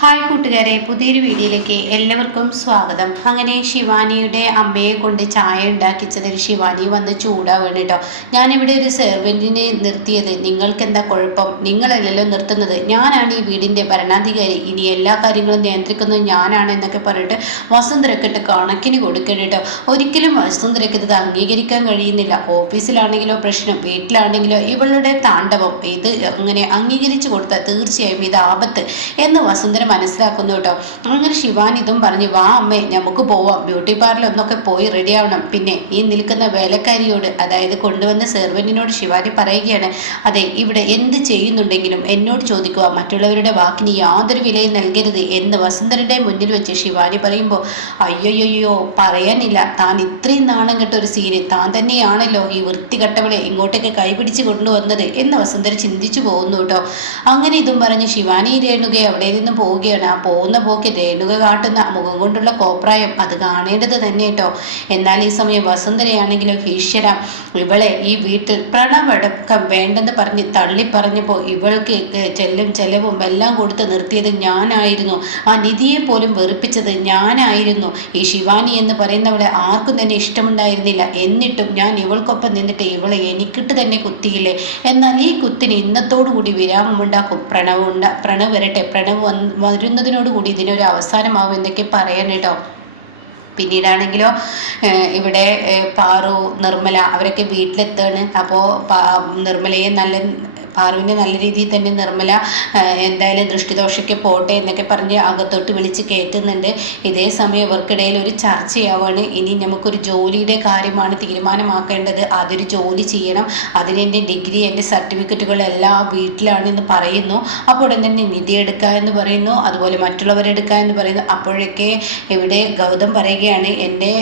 Hi കൂട്ടുകാരെ, പുതിയൊരു വീഡിയോയിലേക്ക് എല്ലാവർക്കും സ്വാഗതം. അങ്ങനെ ശിവാനിയുടെ അമ്മയെ കൊണ്ട് ചായ ഉണ്ടാക്കിച്ചതിൽ ശിവാനി വന്ന് ചൂടാവാണ് കേട്ടോ. ഞാനിവിടെ ഒരു സെർവൻറ്റിനെ നിർത്തിയത് നിങ്ങൾക്ക് എന്താ കുഴപ്പം? നിങ്ങളല്ലല്ലോ നിർത്തുന്നത്, ഞാനാണ് ഈ വീടിൻ്റെ ഭരണാധികാരി, ഇനി എല്ലാ കാര്യങ്ങളും നിയന്ത്രിക്കുന്നത് ഞാനാണ് എന്നൊക്കെ പറഞ്ഞിട്ട് വസുന്ധരക്ക് ഇട്ട് കണക്കിന് കൊടുക്കണം കേട്ടോ. ഒരിക്കലും വസുന്ധരക്ക് ഇത് അംഗീകരിക്കാൻ കഴിയുന്നില്ല. ഓഫീസിലാണെങ്കിലോ പ്രശ്നം, വീട്ടിലാണെങ്കിലോ ഇവളുടെ താണ്ഡവം. ഇത് അങ്ങനെ അംഗീകരിച്ചു കൊടുത്താൽ തീർച്ചയായും ഇത് ആപത്ത് എന്ന് വസുന്ധര മനസ്സിലാക്കുന്നു കേട്ടോ. അങ്ങനെ ശിവാനി ഇതും പറഞ്ഞ് വാ അമ്മേ നമുക്ക് പോവാം, ബ്യൂട്ടി പാർലർ ഒന്നൊക്കെ പോയി റെഡി ആവണം. പിന്നെ ഈ നിൽക്കുന്ന വേലക്കാരിയോട്, അതായത് കൊണ്ടുവന്ന സെർവന്റിനോട് ശിവാനി പറയുകയാണ്, അതെ ഇവിടെ എന്ത് ചെയ്യുന്നുണ്ടെങ്കിലും എന്നോട് ചോദിക്കുക, മറ്റുള്ളവരുടെ വാക്കിന് യാതൊരു വിലയും നൽകരുത് എന്ന് വസുന്ധരയുടെ മുന്നിൽ വെച്ച് ശിവാനി പറയുമ്പോൾ അയ്യോയ്യോ പറയാനില്ല, താൻ ഇത്രയും നാണം കെട്ട ഒരു സീന് താൻ തന്നെയാണല്ലോ ഈ വൃത്തികെട്ടവളെ ഇങ്ങോട്ടേക്ക് കൈപിടിച്ച് കൊണ്ടുവന്നത് എന്ന് വസുന്ധര ചിന്തിച്ചു പോകുന്നു കേട്ടോ. അങ്ങനെ ഇതും പറഞ്ഞ് ശിവാനി രേണുകയെ അവിടെ നിന്ന് പോവുകയാണ്. ആ പോകുന്ന പോക്ക് രേണുക കാട്ടുന്ന മുഖം കൊണ്ടുള്ള കോപ്രായം അത് കാണേണ്ടത് തന്നെ കേട്ടോ. എന്നാൽ ഈ സമയം വസുന്ധരയാണെങ്കിലോ ഈശ്വര, ഇവളെ ഈ വീട്ടിൽ പ്രണവടക്കം വേണ്ടെന്ന് പറഞ്ഞ് തള്ളി പറഞ്ഞപ്പോൾ ഇവൾക്ക് ചെലവും എല്ലാം കൊടുത്ത് നിർത്തിയത് ഞാനായിരുന്നു. ആ നിധിയെ പോലും വെറുപ്പിച്ചത് ഞാനായിരുന്നു. ഈ ശിവാനി എന്ന് പറയുന്നവളെ ആർക്കും തന്നെ ഇഷ്ടമുണ്ടായിരുന്നില്ല. എന്നിട്ടും ഞാൻ ഇവൾക്കൊപ്പം നിന്നിട്ട് ഇവളെ എനിക്കിട്ട് തന്നെ കുത്തിയില്ലേ. എന്നാൽ ഈ കുത്തിന് ഇന്നത്തോടു കൂടി വിരാമമുണ്ടാക്കും. പ്രണവ് വരട്ടെ, പ്രണവ് വരുന്നതിനോടുകൂടി ഇതിനൊരു അവസാനമാവും എന്നൊക്കെ പറയാൻ കേട്ടോ. പിന്നീടാണെങ്കിലോ ഇവിടെ പാറു, നിർമ്മല അവരൊക്കെ വീട്ടിലെത്താണ്. അപ്പോൾ നിർമ്മലയെ പാറുവിനെ നല്ല രീതിയിൽ തന്നെ നിർമ്മല എന്തായാലും ദൃഷ്ടിദോഷയ്ക്ക് പോട്ടെ എന്നൊക്കെ പറഞ്ഞ് അകത്തോട്ട് വിളിച്ച് കയറ്റുന്നുണ്ട്. ഇതേ സമയം ഇവർക്കിടയിൽ ഒരു ചർച്ചയാവാണ്. ഇനി നമുക്കൊരു ജോലിയുടെ കാര്യമാണ് തീരുമാനമാക്കേണ്ടത്, അതൊരു ജോലി ചെയ്യണം, അതിന് എൻ്റെ ഡിഗ്രി എൻ്റെ സർട്ടിഫിക്കറ്റുകളെല്ലാം വീട്ടിലാണെന്ന് പറയുന്നു. അപ്പോൾ ഉടൻ തന്നെ നിധി എടുക്കുക എന്ന് പറയുന്നു, അതുപോലെ മറ്റുള്ളവരെടുക്കുക എന്ന് പറയുന്നു. അപ്പോഴൊക്കെ ഇവിടെ ഗൗതം പറയുകയാണ്, എൻ്റെ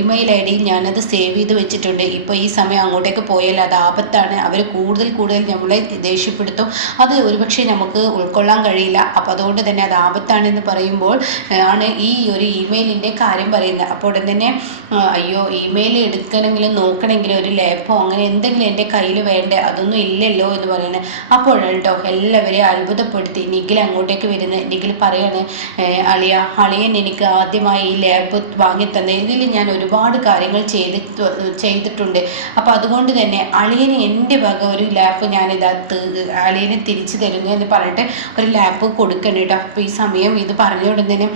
ഇമെയിൽ ഐ ഡിയിൽ ഞാനത് സേവ് ചെയ്ത് വെച്ചിട്ടുണ്ട്, ഇപ്പോൾ ഈ സമയം അങ്ങോട്ടേക്ക് പോയാൽ അത് ആപത്താണ്, അവർ കൂടുതൽ നമ്മളെ ദേഷ്യപ്പെടുത്തും, അത് ഒരുപക്ഷെ നമുക്ക് ഉൾക്കൊള്ളാൻ കഴിയില്ല, അപ്പോൾ അതുകൊണ്ട് തന്നെ അത് ആപത്താണെന്ന് പറയുമ്പോൾ ആണ് ഈ ഒരു ഇമെയിലിൻ്റെ കാര്യം പറയുന്നത്. അപ്പോൾ ഉടൻ തന്നെ അയ്യോ ഇമെയിൽ എടുക്കണമെങ്കിലും നോക്കണമെങ്കിലും ഒരു ലാപ്പോ അങ്ങനെ എന്തെങ്കിലും എൻ്റെ കയ്യിൽ വേണ്ടേ, അതൊന്നും ഇല്ലല്ലോ എന്ന് പറയുന്നത്. അപ്പോഴാണ് കേട്ടോ എല്ലാവരെയും അത്ഭുതപ്പെടുത്തി നിഖിൽ അങ്ങോട്ടേക്ക് വരുന്നത്. നിഖിൽ പറയാണ്, അളിയൻ എനിക്ക് ആദ്യമായി ഈ ലാപ്പ് വാങ്ങിത്തന്നത്, ഇതിൽ ഞാൻ ഒരുപാട് കാര്യങ്ങൾ ചെയ്തിട്ടുണ്ട്, അപ്പോൾ അതുകൊണ്ട് തന്നെ അളിയന് എൻ്റെ വക ഒരു ലാപ്പ് ഞാനിതാ അളിയനെ തിരിച്ചു തരുന്നു എന്ന് പറഞ്ഞിട്ട് ഒരു ലാപ്പ് കൊടുക്കണം കേട്ടോ. അപ്പോൾ ഈ സമയം ഇത് പറഞ്ഞ ഉടനെ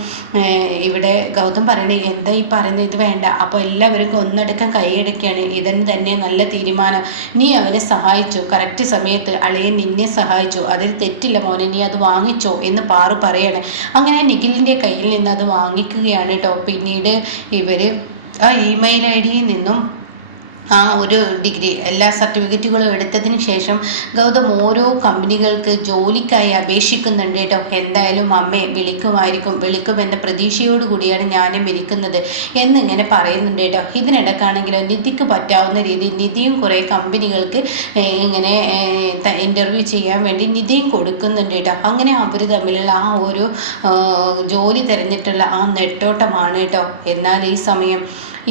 ഇവിടെ ഗൗതം പറയണേ, എന്താ ഈ പറയുന്നത്, ഇത് വേണ്ട. അപ്പോൾ എല്ലാവരും ഒന്നടക്കം കൈയടക്കുകയാണ്. ഇതിന് തന്നെ നല്ല തീരുമാനം, നീ അവനെ സഹായിച്ചു, കറക്റ്റ് സമയത്ത് അളിയൻ നിന്നെ സഹായിച്ചു, അതിൽ തെറ്റില്ല മോനെ, നീ അത് വാങ്ങിച്ചോ എന്ന് പാറു പറയാണ്. അങ്ങനെ നിഖിലിൻ്റെ കയ്യിൽ നിന്ന് അത് വാങ്ങിക്കുകയാണ് കേട്ടോ. പിന്നീട് ഇവർ ആ ഇമെയിൽ ഐ ഡിയിൽ നിന്നും ആ ഒരു ഡിഗ്രി എല്ലാ സർട്ടിഫിക്കറ്റുകളും എടുത്തതിന് ശേഷം ഗൗതം ഓരോ കമ്പനികൾക്ക് ജോലിക്കായി അപേക്ഷിക്കുന്നുണ്ട് കേട്ടോ. എന്തായാലും അമ്മയെ വിളിക്കുമെന്ന പ്രതീക്ഷയോടുകൂടിയാണ് ഞാനും ഇരിക്കുന്നത് എന്നിങ്ങനെ പറയുന്നുണ്ട് കേട്ടോ. ഇതിനിടക്കാണെങ്കിലോ നിധിക്ക് പറ്റാവുന്ന രീതിയിൽ നിധിയും കുറേ കമ്പനികൾക്ക് ഇങ്ങനെ ഇൻ്റർവ്യൂ ചെയ്യാൻ വേണ്ടി നിധിയും കൊടുക്കുന്നുണ്ട് കേട്ടോ. അങ്ങനെ അവർ തമ്മിലുള്ള ആ ഒരു ജോലി തിരഞ്ഞിട്ടുള്ള ആ നെട്ടോട്ടമാണ് കേട്ടോ. എന്നാൽ ഈ സമയം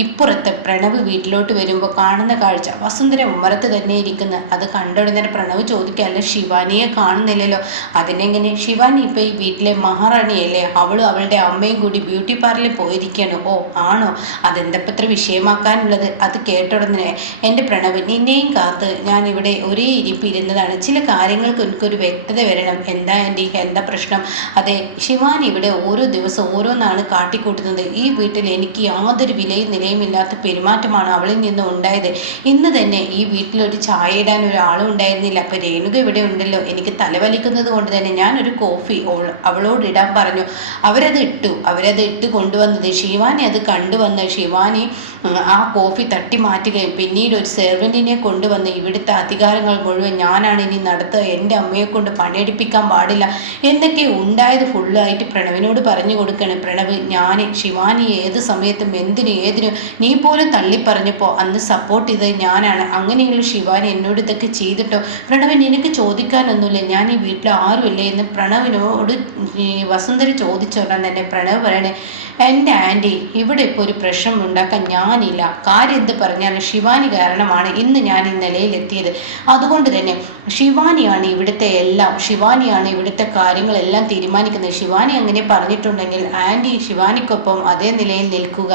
ഇപ്പുറത്ത് പ്രണവ് വീട്ടിലോട്ട് വരുമ്പോൾ കാണുന്ന കാഴ്ച, വസുന്ധര ഉമ്മറത്ത് തന്നെ ഇരിക്കുന്നത്. അത് കണ്ടുടനെ പ്രണവ് ചോദിക്കാമല്ലോ, ശിവാനിയെ കാണുന്നില്ലല്ലോ, അതിനെങ്ങനെ ശിവാനി ഇപ്പോൾ ഈ വീട്ടിലെ മഹാറാണിയല്ലേ, അവളും അവളുടെ അമ്മയും കൂടി ബ്യൂട്ടി പാർലറിൽ പോയിരിക്കുകയാണ്. ഓ ആണോ, അതെന്തപ്പത്ര വിഷയമാക്കാനുള്ളത്? അത് കേട്ടുടനെ എൻ്റെ പ്രണവ്, നിന്നെയും കാത്ത് ഞാൻ ഇവിടെ ഒരേ ഇരിപ്പ് ഇരുന്നതാണ്, ചില കാര്യങ്ങൾക്ക് എനിക്കൊരു വ്യക്തത വരണം. എന്താ ആൻറ്റി, എന്താ പ്രശ്നം? അതെ, ശിവാനി ഇവിടെ ഓരോ ദിവസം ഓരോന്നാണ് കാട്ടിക്കൂട്ടുന്നത്. ഈ വീട്ടിൽ എനിക്ക് യാതൊരു വിലയും ഇല്ലാത്ത പെരുമാറ്റമാണ് അവളിൽ നിന്ന് ഉണ്ടായത്. ഇന്ന് തന്നെ ഈ വീട്ടിലൊരു ചായ ഇടാൻ ഒരാളും ഉണ്ടായിരുന്നില്ല. അപ്പം രേണുക ഇവിടെ ഉണ്ടല്ലോ, എനിക്ക് തലവലിക്കുന്നത് കൊണ്ട് തന്നെ ഞാനൊരു കോഫി അവളോട് ഇടാൻ പറഞ്ഞു, അവരത് ഇട്ട് കൊണ്ടുവന്നത് ശിവാനി അത് കണ്ടുവന്ന് ശിവാനി ആ കോഫി തട്ടി മാറ്റുകയും പിന്നീട് ഒരു സെർവൻറ്റിനെ കൊണ്ടുവന്ന് ഇവിടുത്തെ അധികാരങ്ങൾ മുഴുവൻ ഞാനാണ് ഇനി നടത്തുക, എൻ്റെ അമ്മയെ കൊണ്ട് പണിയെടുപ്പിക്കാൻ പാടില്ല എന്നൊക്കെ ഉണ്ടായത് ഫുള്ളായിട്ട് പ്രണവിനോട് പറഞ്ഞു കൊടുക്കണം. പ്രണവ്, ഞാൻ ശിവാനി ഏത് സമയത്തും എന്തിനും നീ പോലും തള്ളിപ്പറഞ്ഞപ്പോൾ അന്ന് സപ്പോർട്ട് ചെയ്തത് ഞാനാണ്. അങ്ങനെയുള്ള ശിവാനി എന്നോട് ഇതൊക്കെ ചെയ്തിട്ടോ? പ്രണവൻ നിനക്ക് ചോദിക്കാനൊന്നുമില്ല, ഞാൻ ഈ വീട്ടിൽ ആരുമില്ലേ എന്ന് പ്രണവിനോട് വസുന്ധര ചോദിച്ചോണ്ടാൻ തന്നെ പ്രണവ് പറയണേ, എൻ്റെ ആൻറ്റി ഇവിടെ ഇപ്പോൾ ഒരു പ്രശ്നം ഉണ്ടാക്കാൻ ഞാനില്ല. കാര്യം എന്ത് പറഞ്ഞാലും ശിവാനി കാരണമാണ് ഇന്ന് ഞാൻ ഈ നിലയിലെത്തിയത്. അതുകൊണ്ട് തന്നെ ശിവാനിയാണ് ഇവിടുത്തെ എല്ലാം, ശിവാനിയാണ് ഇവിടുത്തെ കാര്യങ്ങളെല്ലാം തീരുമാനിക്കുന്നത്. ശിവാനി അങ്ങനെ പറഞ്ഞിട്ടുണ്ടെങ്കിൽ ആൻറ്റി ശിവാനിക്കൊപ്പം അതേ നിലയിൽ നിൽക്കുക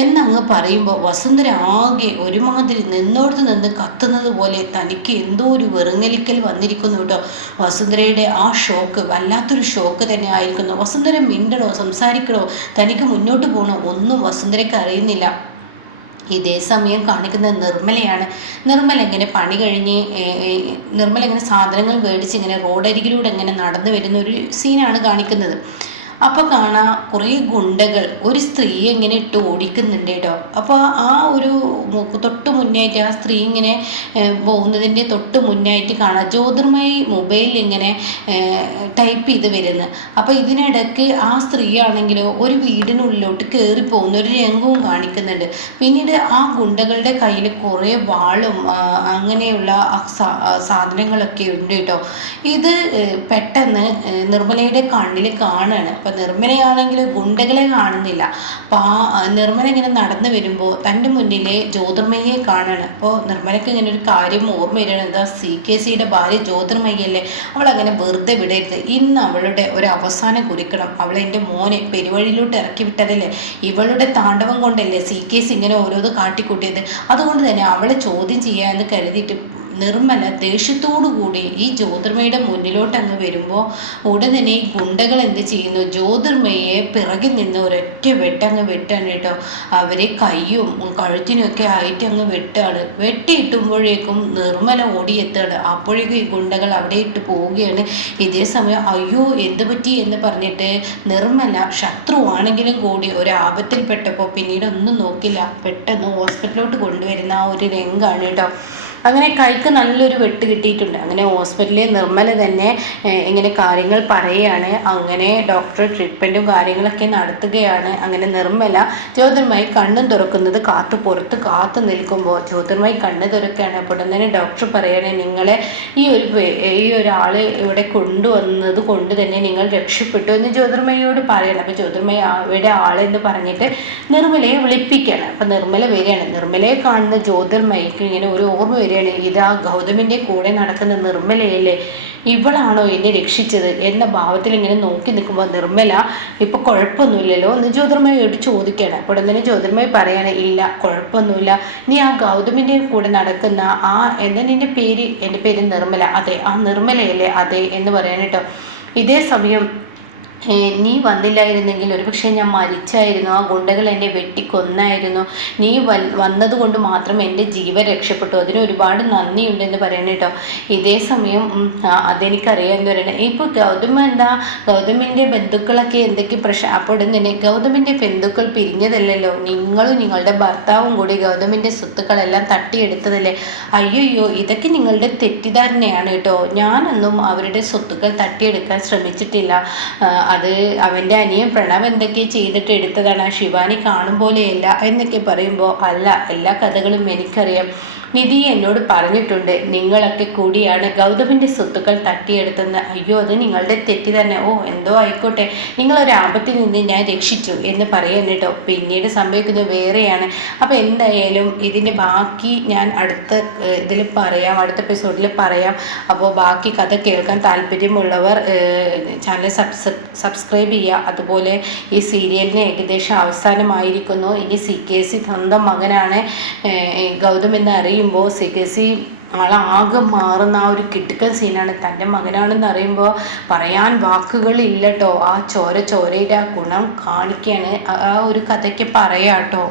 എന്നങ്ങ് പറയുമ്പോൾ വസുന്ധര ആകെ ഒരുമാതിരി നിന്നോടത്ത് നിന്ന് കത്തുന്നത് പോലെ തനിക്ക് എന്തോ ഒരു വെറുങ്ങലിക്കൽ വന്നിരിക്കുന്നു കേട്ടോ. വസുന്ധരയുടെ ആ ഷോക്ക് വല്ലാത്തൊരു ഷോക്ക് തന്നെ ആയിരിക്കുന്നു. വസുന്ധര മിണ്ടണോ സംസാരിക്കണോ തനിക്ക് മുന്നോട്ട് പോകണോ ഒന്നും വസുന്ധരയ്ക്ക് അറിയുന്നില്ല. ഇതേ സമയം കാണിക്കുന്നത് നിർമ്മലയാണ്. നിർമ്മല ഇങ്ങനെ പണി കഴിഞ്ഞ് നിർമ്മല ഇങ്ങനെ സാധനങ്ങൾ മേടിച്ച് ഇങ്ങനെ റോഡരികിലൂടെ ഇങ്ങനെ നടന്നു വരുന്ന ഒരു സീനാണ് കാണിക്കുന്നത്. അപ്പോൾ കാണാം കുറേ ഗുണ്ടകൾ ഒരു സ്ത്രീയെ ഇങ്ങനെ ഇട്ട് ഓടിക്കുന്നുണ്ട് കേട്ടോ. അപ്പോൾ ആ ഒരു തൊട്ട് മുന്നായിട്ട് ആ സ്ത്രീ ഇങ്ങനെ പോകുന്നതിൻ്റെ തൊട്ട് മുന്നായിട്ട് കാണാം ജ്യോതിർമയി മൊബൈലിൽ ഇങ്ങനെ ടൈപ്പ് ചെയ്ത് വരുന്നത്. അപ്പോൾ ഇതിനിടയ്ക്ക് ആ സ്ത്രീ ആണെങ്കിലോ ഒരു വീടിനുള്ളിലോട്ട് കയറി പോകുന്ന ഒരു രംഗവും കാണിക്കുന്നുണ്ട്. പിന്നീട് ആ ഗുണ്ടകളുടെ കയ്യിൽ കുറേ വാളും അങ്ങനെയുള്ള സാധനങ്ങളൊക്കെ ഉണ്ട് കേട്ടോ. ഇത് പെട്ടെന്ന് നിർമ്മലയുടെ കണ്ണിൽ കാണുകയാണ്. അപ്പം നിർമ്മലയാണെങ്കിൽ ഗുണ്ടകളെ കാണുന്നില്ല. അപ്പോൾ ആ നിർമ്മല ഇങ്ങനെ നടന്നു വരുമ്പോൾ തൻ്റെ മുന്നിലെ ജ്യോതിർമയെ കാണുകയാണ്. അപ്പോൾ നിർമ്മലയ്ക്ക് ഇങ്ങനെ ഒരു കാര്യം ഓർമ്മ വരികയാണ്, എന്താ CKCയുടെ ഭാര്യ ജ്യോതിർമയല്ലേ, അവളങ്ങനെ വെറുതെ വിടരുത്, ഇന്ന് അവളുടെ ഒരു അവസാനം കുറിക്കണം. അവളെ എൻ്റെ മോനെ പെരുവഴിയിലോട്ട് ഇറക്കി വിട്ടതല്ലേ, ഇവളുടെ താണ്ഡവം കൊണ്ടല്ലേ CKC ഇങ്ങനെ ഓരോന്ന് കാട്ടിക്കൂട്ടിയത്. അതുകൊണ്ട് തന്നെ അവളെ ചോദ്യം ചെയ്യാമെന്ന് കരുതിയിട്ട് നിർമ്മല ദേഷ്യത്തോടു കൂടി ഈ ജ്യോതിർമയുടെ മുന്നിലോട്ട് അങ്ങ് വരുമ്പോൾ ഉടൻ തന്നെ ഈ ഗുണ്ടകൾ എന്ത് ചെയ്യുന്നു, ജ്യോതിർമയെ പിറകിൽ നിന്ന് ഒരൊറ്റ വെട്ടങ്ങ് വെട്ടാണ് കേട്ടോ. അവരെ കയ്യും കഴുത്തിനും ഒക്കെ ആയിട്ട് അങ്ങ് വെട്ടാണ്. വെട്ടിയിട്ടുമ്പോഴേക്കും നിർമ്മല ഓടിയെത്താണ്. അപ്പോഴേക്കും ഈ ഗുണ്ടകൾ അവിടെ ഇട്ട് പോവുകയാണ്. ഇതേ സമയം അയ്യോ എന്ത് പറ്റി എന്ന് പറഞ്ഞിട്ട് നിർമ്മല ശത്രുവാണെങ്കിലും കൂടി ഒരു ആപത്തിൽപ്പെട്ടപ്പോൾ പിന്നീട് ഒന്നും നോക്കില്ല, പെട്ടെന്ന് ഹോസ്പിറ്റലിലോട്ട് കൊണ്ടുവരുന്ന ആ ഒരു രംഗമാണ് കേട്ടോ. അങ്ങനെ കൈക്ക് നല്ലൊരു വെട്ട് കിട്ടിയിട്ടുണ്ട്. അങ്ങനെ ഹോസ്പിറ്റലിൽ നിർമ്മല തന്നെ ഇങ്ങനെ കാര്യങ്ങൾ പറയുകയാണ്. അങ്ങനെ ഡോക്ടർ ട്രീറ്റ്മെൻറ്റും കാര്യങ്ങളൊക്കെ നടത്തുകയാണ്. അങ്ങനെ നിർമ്മല ജ്യോതിർമയി കണ്ണും തുറക്കുന്നത് പുറത്ത് കാത്തു നിൽക്കുമ്പോൾ ജ്യോതിർമയി കണ്ണ് തുറക്കുകയാണ്. അപ്പോൾ തന്നെ ഡോക്ടർ പറയുകയാണ്, നിങ്ങളെ ഈ ഒരാൾ ഇവിടെ കൊണ്ടുവന്നത് കൊണ്ട് തന്നെ നിങ്ങൾ രക്ഷപ്പെട്ടു എന്ന് ജ്യോതിർമയോട് പറയണം. അപ്പോൾ ജ്യോതിർമയി ഇവിടെ ആളെന്ന് പറഞ്ഞിട്ട് നിർമ്മലയെ വിളിപ്പിക്കുകയാണ്. അപ്പോൾ നിർമ്മല വരികയാണ്. നിർമ്മലയെ കാണുന്ന ജ്യോതിർമയിക്ക് ഇങ്ങനെ ഒരു ഓർമ്മ വരികയാണ്, ഇതാ ഗൗതമിൻ്റെ കൂടെ നടക്കുന്ന നിർമ്മലയല്ലേ, ഇവളാണോ എന്നെ രക്ഷിച്ചത് എന്ന ഭാവത്തിൽ ഇങ്ങനെ നോക്കി നിൽക്കുമ്പോൾ നിർമ്മല ഇപ്പൊ കുഴപ്പമൊന്നുമില്ലല്ലോ എന്ന് ജ്യോതിർമയോട് ചോദിക്കുകയാണ്. അപ്പോൾ തന്നെ ജ്യോതിർമയി പറയാണ്, ഇല്ല കുഴപ്പമൊന്നുമില്ല, നീ ആ ഗൗതമിൻ്റെ കൂടെ നടക്കുന്ന ആ എന്താ നിന്റെ പേര്, എൻ്റെ പേര് നിർമ്മല, അതെ ആ നിർമ്മലയല്ലേ, അതെ എന്ന് പറയാൻ കേട്ടോ. ഇതേ സമയം നീ വന്നില്ലായിരുന്നെങ്കിൽ ഒരുപക്ഷെ ഞാൻ മരിച്ചായിരുന്നു, ആ ഗുണ്ടകൾ എന്നെ വെട്ടിക്കൊന്നായിരുന്നു, നീ വന്നതുകൊണ്ട് മാത്രം എൻ്റെ ജീവൻ രക്ഷപ്പെട്ടു, അതിന് ഒരുപാട് നന്ദിയുണ്ടെന്ന് പറയണം കേട്ടോ. ഇതേ സമയം അതെനിക്കറിയാമെന്ന് പറയണേ. ഇപ്പോൾ ഗൗതമിൻ്റെ ബന്ധുക്കളൊക്കെ എന്തൊക്കെ അപ്പോൾ തന്നെ ഗൗതമിൻ്റെ ബന്ധുക്കൾ പിരിഞ്ഞതല്ലല്ലോ, നിങ്ങളും നിങ്ങളുടെ ഭർത്താവും കൂടി ഗൗതമിൻ്റെ സ്വത്തുക്കളെല്ലാം തട്ടിയെടുത്തതല്ലേ. അയ്യോ ഇതൊക്കെ നിങ്ങളുടെ തെറ്റിദ്ധാരണയാണ് കേട്ടോ, ഞാനൊന്നും അവരുടെ സ്വത്തുക്കൾ തട്ടിയെടുക്കാൻ ശ്രമിച്ചിട്ടില്ല, അത് അവൻ്റെ അനിയൻ പ്രണവ് എന്തൊക്കെ ചെയ്തിട്ട് എടുത്തതാണ്, ശിവാനി കാണും പോലെയല്ല എന്നൊക്കെ പറയുമ്പോൾ, അല്ല എല്ലാ കഥകളും എനിക്കറിയാം, നിധി എന്നോട് പറഞ്ഞിട്ടുണ്ട്, നിങ്ങളൊക്കെ കൂടിയാണ് ഗൗതമിൻ്റെ സ്വത്തുക്കൾ തട്ടിയെടുത്തെന്ന്. അയ്യോ അത് നിങ്ങളുടെ തെറ്റി തന്നെ, ഓ എന്തോ ആയിക്കോട്ടെ, നിങ്ങളൊരു ആപത്തിൽ നിന്ന് ഞാൻ രക്ഷിച്ചു എന്ന് പറയാൻ കേട്ടോ. പിന്നീട് സംഭവിക്കുന്നത് വേറെയാണ്. അപ്പോൾ എന്തായാലും ഇതിൻ്റെ ബാക്കി ഞാൻ അടുത്ത ഇതിൽ പറയാം, അടുത്ത എപ്പിസോഡിൽ പറയാം. അപ്പോൾ ബാക്കി കഥ കേൾക്കാൻ താല്പര്യമുള്ളവർ ചാനൽ സബ്സ്ക്രൈബ് ചെയ്യുക. അതുപോലെ ഈ സീരിയലിന് ഏകദേശം അവസാനമായിരിക്കുന്നു. ഇനി CKC സ്വന്തം മകനാണ് ഗൗതം എന്ന് അറിയുമ്പോൾ CKC ആളാകെ മാറുന്ന ആ ഒരു കിടുക്കൻ സീനാണ്. തൻ്റെ മകനാണെന്ന് അറിയുമ്പോൾ പറയാൻ വാക്കുകളില്ല കേട്ടോ. ആ ചോരയുടെ ആ ഗുണം കാണിക്കുകയാണ് ആ ഒരു കഥയ്ക്ക് പറയാം കേട്ടോ.